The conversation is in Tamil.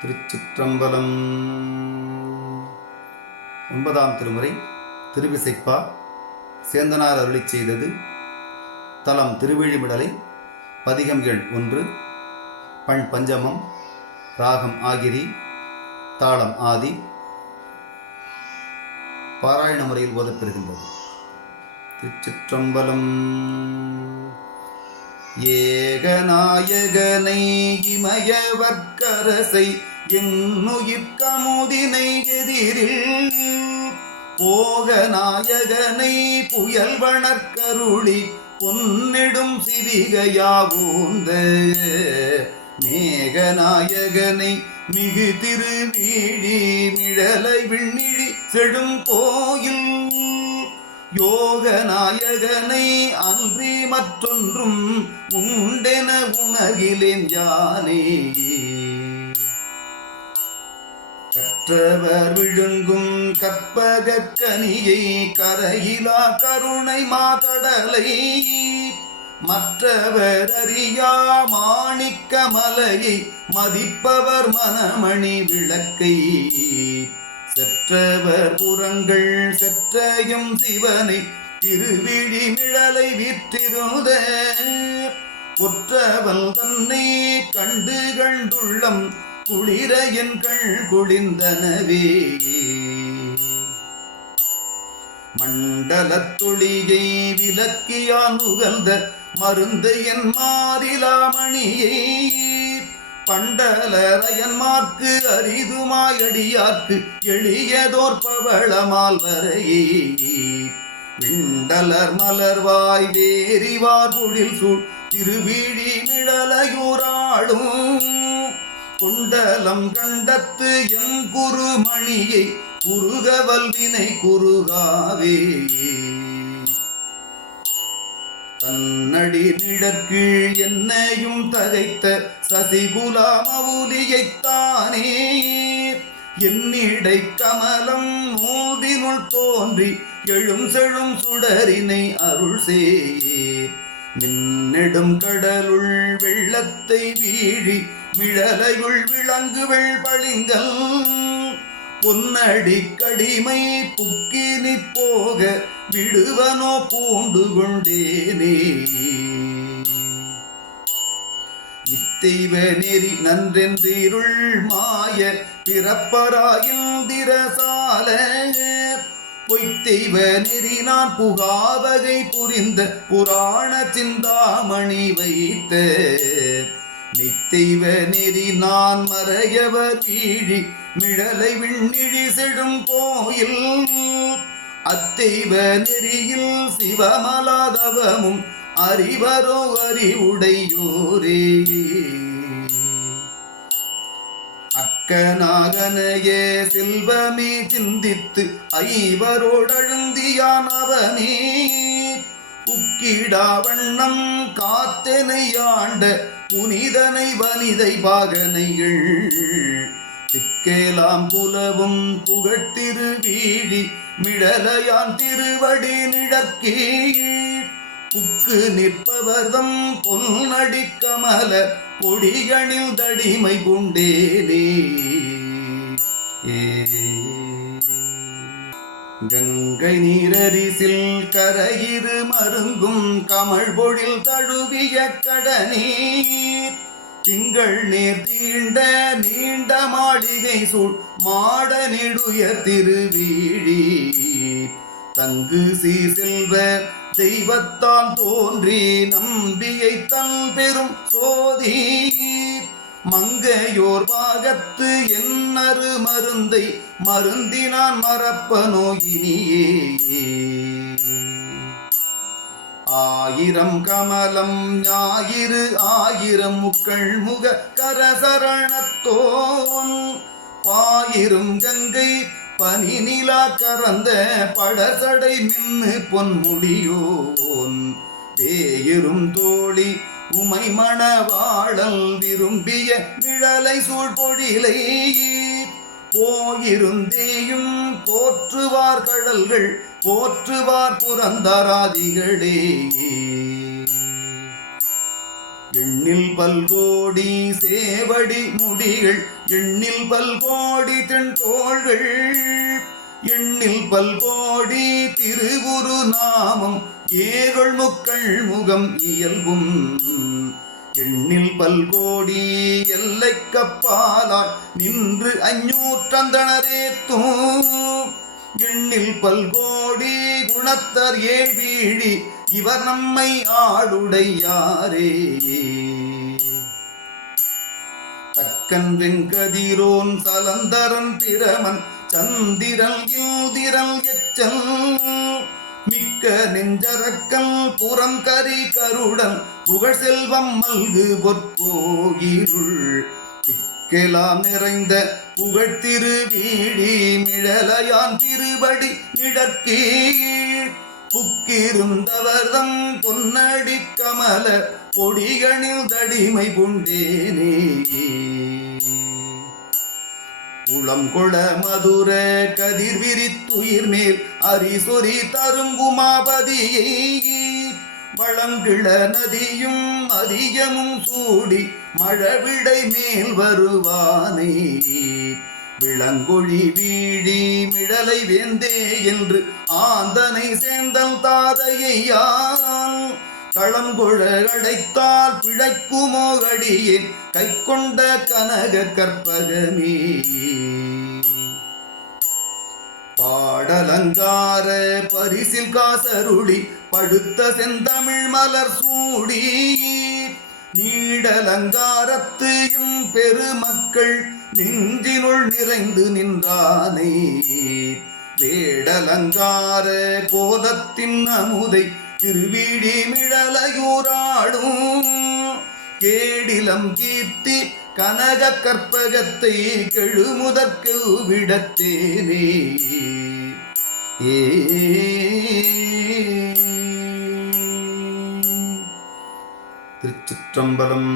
திருச்சிற்றம்பலம். 9ஆம் திருமுறை திருவிசைப்பா. சேந்தனார் அருளிச் செய்தது. தலம் திருவிழிமிடலை. பதிகம் எண் 1. பண் பஞ்சமம். ராகம் ஆகிரி. தாளம் ஆதி. பாராயண முறையில் ஓதப்பெறுகின்றது. திருச்சிற்றம்பலம். ஏகநாயகனை இமயவர்க்கரசை என்னுயிர்கமுதினை எதிரில் போகநாயகனை புயல் வணர்க்கருளி பொன்னிடும் சிவிகையாவூந்த மேகநாயகனை மிகு திருவீழி மிழலை விண்ணிழி செடும் கோயில் யோகநாயகனை அன்றி மற்றொன்றும் உண்டென உணகிலேன் யானே. கற்றவர் விழுங்கும் கற்பகக் கனியை கரையிலா கருணை மாகடலை மற்றவர் அறியா மாணிக்க மலையை மதிப்பவர் மனமணி விளக்கை செற்றவர் புறங்கள் செற்றயம் சிவனை திருவிழி மிழலை விற்றிருந்த குற்றவன் தன்னை கண்டு கண்டுள்ளம் குளிர என் கண் குளிர்ந்தனவே. மண்டலத்தொழியை விலக்கியான் உகழ்ந்த மருந்து என் மாறிலாமணியை பண்டலரையன்மார்க்கு அரிதுமாயடியார்க்கு எளியதோர் பவளமால் வரையே விண்டலர் மலர்வாய் வேறிவார் பொழில் சூழ் திருவிழி மிழலையூராளும் குண்டலம் கண்டத்து எம் குருமணியை குறுகவல்வினை குறுகாவே. தன்னடி நிழற்கீழ் என்னையும் தகைத்த சசிகுலா மவுலியைத்தானே என்னிடை கமலம் மோதினுள் தோன்றி எழும் செழும் சுடரினை அருள் சேர் மின்னெடும் கடலுள் வெள்ளத்தை வீழி மிழலையுள் விளங்கு வெள்பளிங்கல் பொன்னடி கடிமை புக்கினி போக விடுவனோ பூண்டு கொண்டேனே. இத்தெய்வ நெறி நன்றென்றிருள் மாய பிறப்பராயிந்திரசால பொய்த்தெய்வ நெறி நான் புகாவகை புரிந்த புராண சிந்தாமணி வைத்த நித்தெய்வ நெறி நான் மறையவர் வீழி மிழலை விண்ணிழி செடும் கோயில் அத்தெய்வ நெறியில் சிவமலாதவமும் அறிவரோ அறிவுடையோரே. அக்கநாகனையே செல்வமே சிந்தித்து ஐவரோடழுந்தியான் அவனே உக்கிடா வண்ணம் காத்தனை ஆண்ட புனிதனை வனிதை பாகனைகள் திக்கேலாம் புலவும் புகட்டிருவீழி மிழலையான் திருவடி நிழற்கீழ் புக்கு நிற்பவர்தம் பொன்னடி கமல பொடிகணில் தடிமை குண்டேனே. கங்கை நீரரிசில் கரையிரு மருங்கும் கமழ் பொழில் தழுவிய கடனீர் திங்கள் நேர் தீண்ட நீண்ட மாளிகை சூழ் மாட நெடுயர் திருவீழி தங்கு செல்வ தெய்வத்தால் தோன்றி நம்பியை தன் பெரும் சோதி மங்கையோர் பாகத்து என்னரு மருந்தை மருந்தினான் மறப்பனோ இனியே. ஆயிரம் கமலம் ஞாயிறு ஆயிரம் முக்கள் முக கரசரணத்தோன் பாயிரும் கங்கை பனி நிலா கறந்த படசடை மின்னு பொன்முடியோன் தேயிரும் தோழி உமை மணவாழல் விரும்பிய மிழலை சூழ்பொழிலை போயிருந்தேயும் போற்றுவார் கடல்கள் போற்றுவார் புரந்தராதிகளே. எண்ணில் பல்கோடி சேவடி முடிகள் எண்ணில் பல்கோடி தென் தோள்கள் எண்ணில் பல்கோடி திருவுரு நாமம் ஏழொள் முக்கள் முகம் இயல்பும் எண்ணில் பல்கோடி எல்லைக்கப்பாலாய் நின்று அஞ்சூற்றந்தனரேத்தும் எண்ணில் பல்கோடி குணத்தர் ஏழ்வீழி இவர் நம்மை ஆளுடையாரே தக்கன் வெங்கதிரோன் சலந்தரன் பிரமன் சந்திரல் யூதிரல் எச்சல் மிக்க நெஞ்சரக்கல் புறங்கரி கருடன் புகழ் செல்வம் மல்கு பொற்கோயிருள் திக்கெலாம் நிறைந்த புகழ் திருவீழி மிழலையான் திருவடி நிழற்கீழ் புக்கிருந்தவர்தம் பொன்னடி கமல பொடிகணில் தடிமை புண்டேனே உளம்கொள மதுர கதிர் விரித்துயிர் மேல் அரிசொரி தருங்குமாபதியை வளங்கிள நதியும் அதியமும் சூடி மழவிடை மேல் வருவானே விளங்கொழி வீழி மிடலை வேந்தே என்று ஆந்தனை சேந்தல் தாதையான் களங்கொழ அடைத்தால் பிழைக்குமோ அடியேன் கை கொண்ட கனக கற்பகமே பாடலங்கார பரிசில் காசருளி படுத்த செந்தமிழ் மலர் சூடி நீடலங்காரத்தையும் பெருமக்கள் நெஞ்சினுள் நிறைந்து நின்றானே வேடலங்கார கோலத்தின் அமுதை திருவீடி மிழலையூராடும் கேடிலம் கீர்த்தி கனக கற்பகத்தை கெழுமுதற்கு விடத்தேனே திருச்சிற்றம்பலம்.